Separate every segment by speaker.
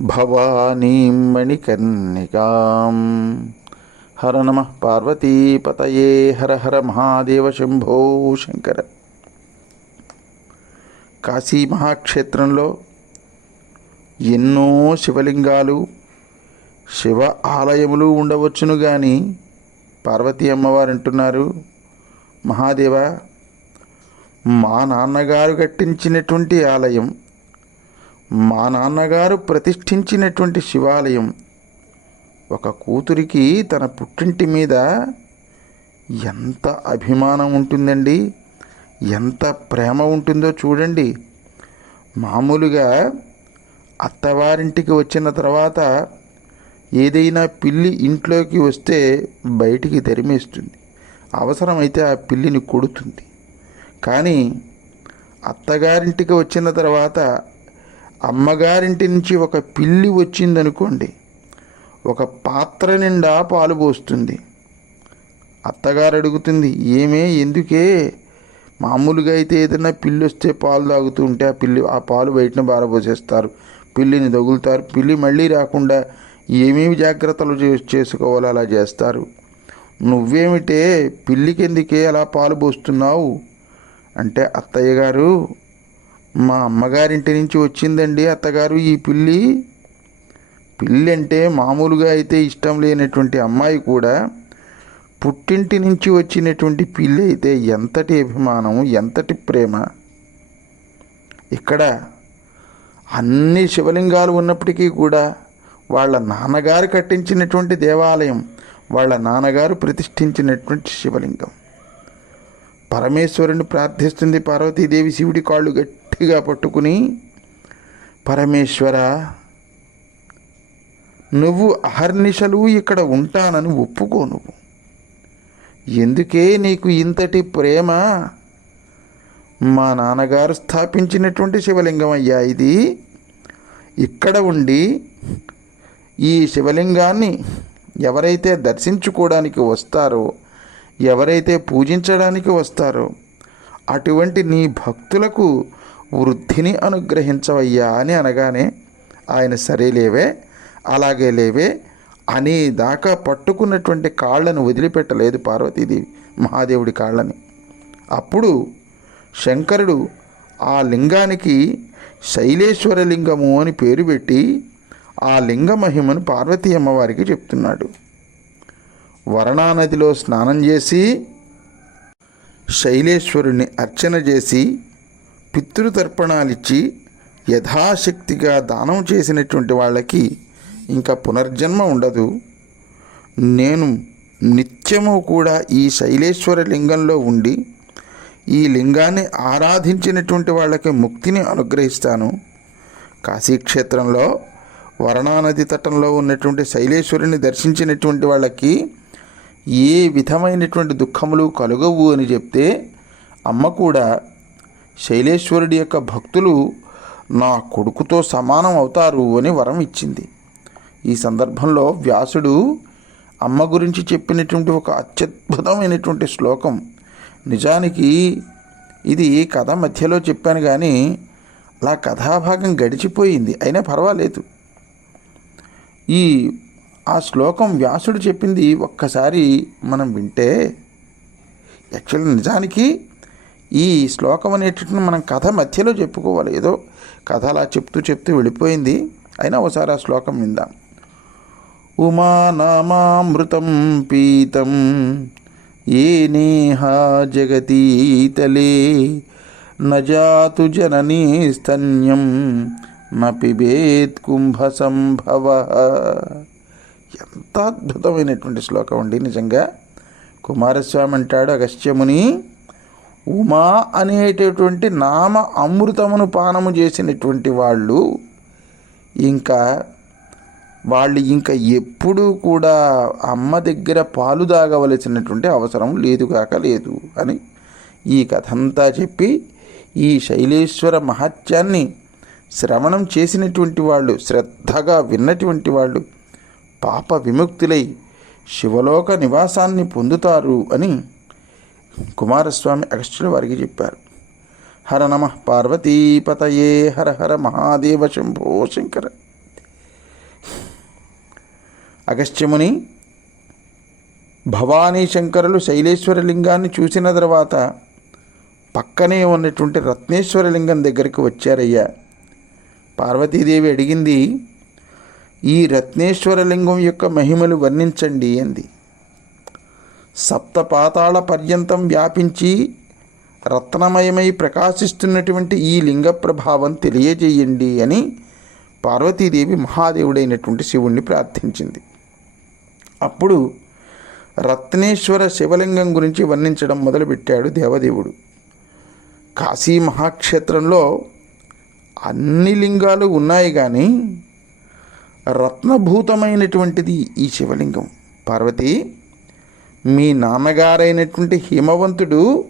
Speaker 1: భవానీం మణికర్ణికాం హర నమ పార్వతీపతయే హర హర మహాదేవ శంభో శంకర కాశీ మహాక్షేత్రంలో ఎన్నో శివలింగాలు శివ ఆలయములు ఉండవచ్చును కానీ పార్వతీ అమ్మవారు అంటున్నారు మహాదేవ మా నాన్నగారు కట్టించినటువంటి ఆలయం మా నాన్నగారు ప్రతిష్ఠించినటువంటి శివాలయం. ఒక కూతురికి తన పుట్టింటి మీద ఎంత అభిమానం ఉంటుందండి? ఎంత ప్రేమ ఉంటుందో చూడండి. మామూలుగా అత్తవారింటికి వచ్చిన తర్వాత ఏదైనా పిల్లి ఇంట్లోకి వస్తే బయటికి తరిమేస్తుంది. అవసరమైతే ఆ పిల్లిని కొడుతుంది. కానీ అత్తగారింటికి వచ్చిన తర్వాత అమ్మగారింటి నుంచి ఒక పిల్లి వచ్చిందనుకోండి ఒక పాత్ర నిండా పాలు పోస్తుంది. అత్తగారు అడుగుతుంది ఏమే ఎందుకే? మామూలుగా అయితే ఏదైనా పిల్లి వస్తే పాలు తాగుతూ ఉంటే ఆ పిల్లి ఆ పాలు బయటన బారబోసేస్తారు. పిల్లిని తగులుతారు. పిల్లి మళ్ళీ రాకుండా ఏమేమి జాగ్రత్తలు చే చేసుకోవాలో అలా చేస్తారు. నువ్వేమిటే పిల్లికెందుకే అలా పాలు పోస్తున్నావు? అంటే అత్తయ్య గారు మా అమ్మగారింటి నుంచి వచ్చిందండి అత్తగారు ఈ పిల్లి. పిల్లి అంటే మామూలుగా అయితే ఇష్టం లేనటువంటి అమ్మాయి కూడా పుట్టింటి నుంచి వచ్చినటువంటి పిల్లి అయితే ఎంతటి అభిమానం ఎంతటి ప్రేమ. ఇక్కడ అన్ని శివలింగాలు ఉన్నప్పటికీ కూడా వాళ్ళ నాన్నగారు కట్టించినటువంటి దేవాలయం వాళ్ళ నాన్నగారు ప్రతిష్ఠించినటువంటి శివలింగం. పరమేశ్వరుని ప్రార్థిస్తుంది పార్వతీదేవి శివుడి కాళ్ళు గట్టిగా పట్టుకుని పరమేశ్వర నువ్వు అహర్నిశలు ఇక్కడ ఉంటానని ఒప్పుకో నువ్వు. ఎందుకే నీకు ఇంతటి ప్రేమ? మా నాన్నగారు స్థాపించినటువంటి శివలింగం అయ్యా ఇది. ఇక్కడ ఉండి ఈ శివలింగాన్ని ఎవరైతే దర్శించుకోవడానికి వస్తారో ఎవరైతే పూజించడానికి వస్తారో అటువంటి నీ భక్తులకు వృద్ధిని అనుగ్రహించవయ్యా అని అనగానే ఆయన సరే లేవే అలాగే లేవే అని దాకా పట్టుకున్నటువంటి కాళ్ళను వదిలిపెట్టలేదు పార్వతీదేవి మహాదేవుడి కాళ్ళని. అప్పుడు శంకరుడు ఆ లింగానికి శైలేశ్వర లింగము అని పేరు పెట్టి ఆ లింగ మహిమను పార్వతీ అమ్మవారికి చెప్తున్నాడు. వరణా నదిలో స్నానం చేసి శైలేశ్వరుని అర్చన చేసి పితృతర్పణాలిచ్చి యథాశక్తిగా దానం చేసినటువంటి వాళ్ళకి ఇంకా పునర్జన్మ ఉండదు. నేను నిత్యము కూడా ఈ శైలేశ్వర లింగంలో ఉండి ఈ లింగాన్ని ఆరాధించినటువంటి వాళ్ళకి ముక్తిని అనుగ్రహిస్తాను. కాశీక్షేత్రంలో వరణానది తటంలో ఉన్నటువంటి శైలేశ్వరుని దర్శించినటువంటి వాళ్ళకి ఏ విధమైనటువంటి దుఃఖములు కలుగవు అని చెప్తే అమ్మ కూడా శైలేశ్వరుడి యొక్క భక్తులు నా కొడుకుతో సమానం అవుతారు అని వరం ఇచ్చింది. ఈ సందర్భంలో వ్యాసుడు అమ్మ గురించి చెప్పినటువంటి ఒక అత్యద్భుతమైనటువంటి శ్లోకం. నిజానికి ఇది కథ మధ్యలో చెప్పాను కానీ అలా కథాభాగం గడిచిపోయింది. అయినా పర్వాలేదు. ఈ ఆ శ్లోకం వ్యాసుడు చెప్పింది ఒక్కసారి మనం వింటే యాక్చువల్ నిజానికి ఈ శ్లోకం అనేటటువంటి మనం కథ మధ్యలో చెప్పుకోవాలి. ఏదో కథ అలా చెప్తూ చెప్తూ వెళ్ళిపోయింది. అయినా ఒకసారి ఆ శ్లోకం విందాం. ఉమానామామృతం పీతం ఏ నేహా జగతీతలే నజాతు జననీ స్తన్యం న పిబేత్ కుంభ సంభవ. ఎంత అద్భుతమైనటువంటి శ్లోకం అండి నిజంగా. కుమారస్వామి అంటాడు అగస్త్యముని ఉమా అనేటటువంటి నామ అమృతమును పానము చేసినటువంటి వాళ్ళు ఇంకా వాళ్ళు ఇంకా ఎప్పుడూ కూడా అమ్మ దగ్గర పాలు తాగవలసినటువంటి అవసరం లేదు కాక లేదు అని ఈ కథంతా చెప్పి ఈ శైలేశ్వర మహత్యాన్ని శ్రవణం చేసినటువంటి వాళ్ళు శ్రద్ధగా విన్నటువంటి వాళ్ళు పాప విముక్తులై శివలోక నివాసాన్ని పొందుతారు అని కుమారస్వామి అగస్త్యుల వారికి చెప్పారు. హర నమ పార్వతీపతయే హర హర మహాదేవ శంభో శంకర. అగస్త్యముని భవానీ శంకరులు శైలేశ్వర లింగాన్ని చూసిన తర్వాత పక్కనే ఉన్నటువంటి రత్నేశ్వరలింగం దగ్గరికి వచ్చారయ్యా. పార్వతీదేవి అడిగింది ఈ రత్నేశ్వర లింగం యొక్క మహిమలు వర్ణించండి అంది. సప్తపాతాళ పర్యంతం వ్యాపించి రత్నమయమై ప్రకాశిస్తున్నటువంటి ఈ లింగ ప్రభావం తెలియజేయండి అని పార్వతీదేవి మహాదేవుడైనటువంటి శివుణ్ణి ప్రార్థించింది. అప్పుడు రత్నేశ్వర శివలింగం గురించి వర్ణించడం మొదలుపెట్టాడు దేవదేవుడు. కాశీ మహాక్షేత్రంలో అన్ని లింగాలు ఉన్నాయి కానీ రత్నభూతమైనటువంటిది ఈ శివలింగం. పార్వతి మీ నాన్నగారైనటువంటి హిమవంతుడు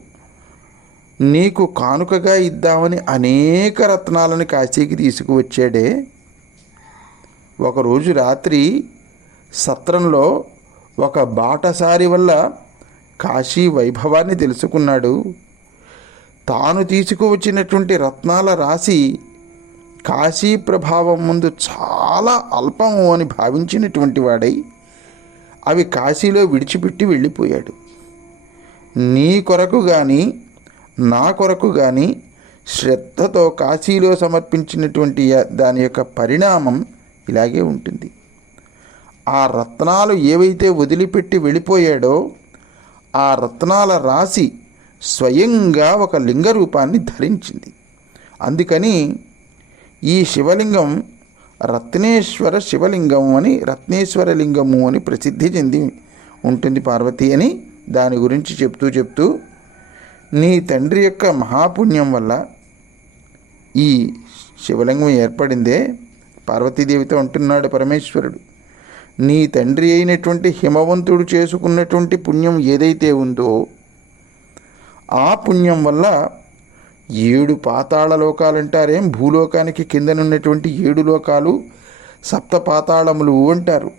Speaker 1: నీకు కానుకగా ఇద్దామని అనేక రత్నాలను కాశీకి తీసుకువచ్చాడే. ఒకరోజు రాత్రి సత్రంలో ఒక బాటసారి వల్ల కాశీ వైభవాన్ని తెలుసుకున్నాడు. తాను తీసుకువచ్చినటువంటి రత్నాల రాశి కాశీ ప్రభావం ముందు చాలా అల్పము అని భావించినటువంటి వాడై అవి కాశీలో విడిచిపెట్టి వెళ్ళిపోయాడు. నీ కొరకు కానీ నా కొరకు కానీ శ్రద్ధతో కాశీలో సమర్పించినటువంటి దాని యొక్క పరిణామం ఇలాగే ఉంటుంది. ఆ రత్నాలు ఏవైతే వదిలిపెట్టి వెళ్ళిపోయాడో ఆ రత్నాల రాశి స్వయంగా ఒక లింగ రూపాన్ని ధరించింది. అందుకని ఈ శివలింగం రత్నేశ్వర శివలింగం అని రత్నేశ్వర లింగము అని ప్రసిద్ధి చెంది ఉంటుంది పార్వతి అని దాని గురించి చెప్తూ చెప్తూ నీ తండ్రి యొక్క మహాపుణ్యం వల్ల ఈ శివలింగం ఏర్పడిందే. పార్వతీదేవితో అంటున్నాడు పరమేశ్వరుడు. నీ తండ్రి అయినటువంటి హిమవంతుడు చేసుకున్నటువంటి పుణ్యం ఏదైతే ఉందో ఆ పుణ్యం వల్ల ఏడు పాతాళ లోకాలంటారేం భూలోకానికి కిందనున్నటువంటి ఏడు లోకాలు సప్త పాతాళములు అంటారు.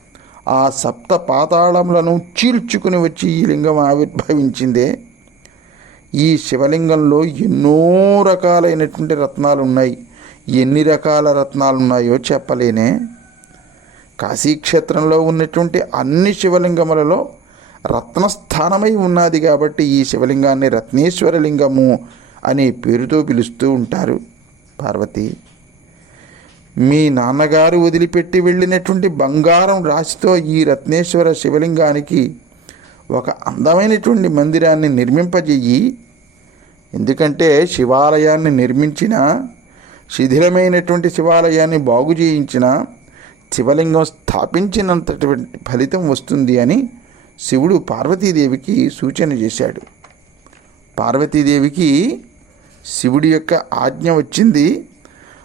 Speaker 1: ఆ సప్త పాతాళములను చీల్చుకుని వచ్చి ఈ లింగం ఆవిర్భవించిందే. ఈ శివలింగంలో ఎన్నో రకాలైనటువంటి రత్నాలు ఉన్నాయి ఎన్ని రకాల రత్నాలు ఉన్నాయో చెప్పలేనే. కాశీక్షేత్రంలో ఉన్నటువంటి అన్ని శివలింగములలో రత్నస్థానమై ఉన్నది కాబట్టి ఈ శివలింగాన్ని రత్నేశ్వర లింగము అనే పేరుతో పిలుస్తూ ఉంటారు. పార్వతి మీ నాన్నగారు వదిలిపెట్టి వెళ్ళినటువంటి బంగారం రాశితో ఈ రత్నేశ్వర శివలింగానికి ఒక అందమైనటువంటి మందిరాన్ని నిర్మింపజేయి. ఎందుకంటే శివాలయాన్ని నిర్మించిన శిథిలమైనటువంటి శివాలయాన్ని బాగు చేయించిన శివలింగం స్థాపించినంతటువంటి ఫలితం వస్తుంది అని శివుడు పార్వతీదేవికి సూచన చేశాడు. పార్వతీదేవికి శివుడి యొక్క ఆజ్ఞ వచ్చింది.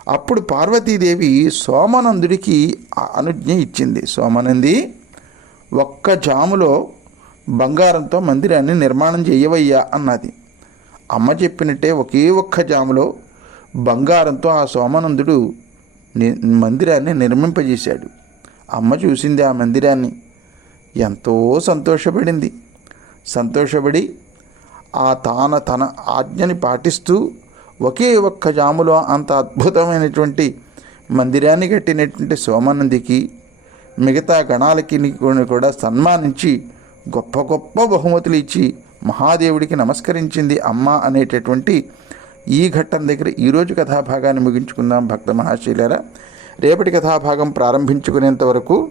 Speaker 1: అప్పుడు పార్వతీదేవి సోమనందుడికి అనుజ్ఞ ఇచ్చింది. సోమనంది ఒక్క జాములో బంగారంతో మందిరాన్ని నిర్మాణం చేయవయ్యా అన్నది. అమ్మ చెప్పినట్టే ఒకే ఒక్క జాములో బంగారంతో ఆ సోమనందుడు మందిరాన్ని నిర్మింపజేశాడు. అమ్మ చూసింది ఆ మందిరాన్ని. ఎంతో సంతోషపడింది. సంతోషపడి ఆ తాన తన ఆజ్ఞని పాటిస్తూ ఒకే ఒక్క జాములో అంత అద్భుతమైనటువంటి మందిరాన్ని కట్టినటువంటి సోమానందికి మిగతా గణాలకి కూడా సన్మానించి గొప్ప గొప్ప బహుమతులు ఇచ్చి మహాదేవుడికి నమస్కరించింది అమ్మ అనేటటువంటి ఈ ఘట్టం దగ్గర ఈరోజు కథాభాగాన్ని ముగించుకుందాం భక్త మహాశీలరా. రేపటి కథాభాగం ప్రారంభించుకునేంత వరకు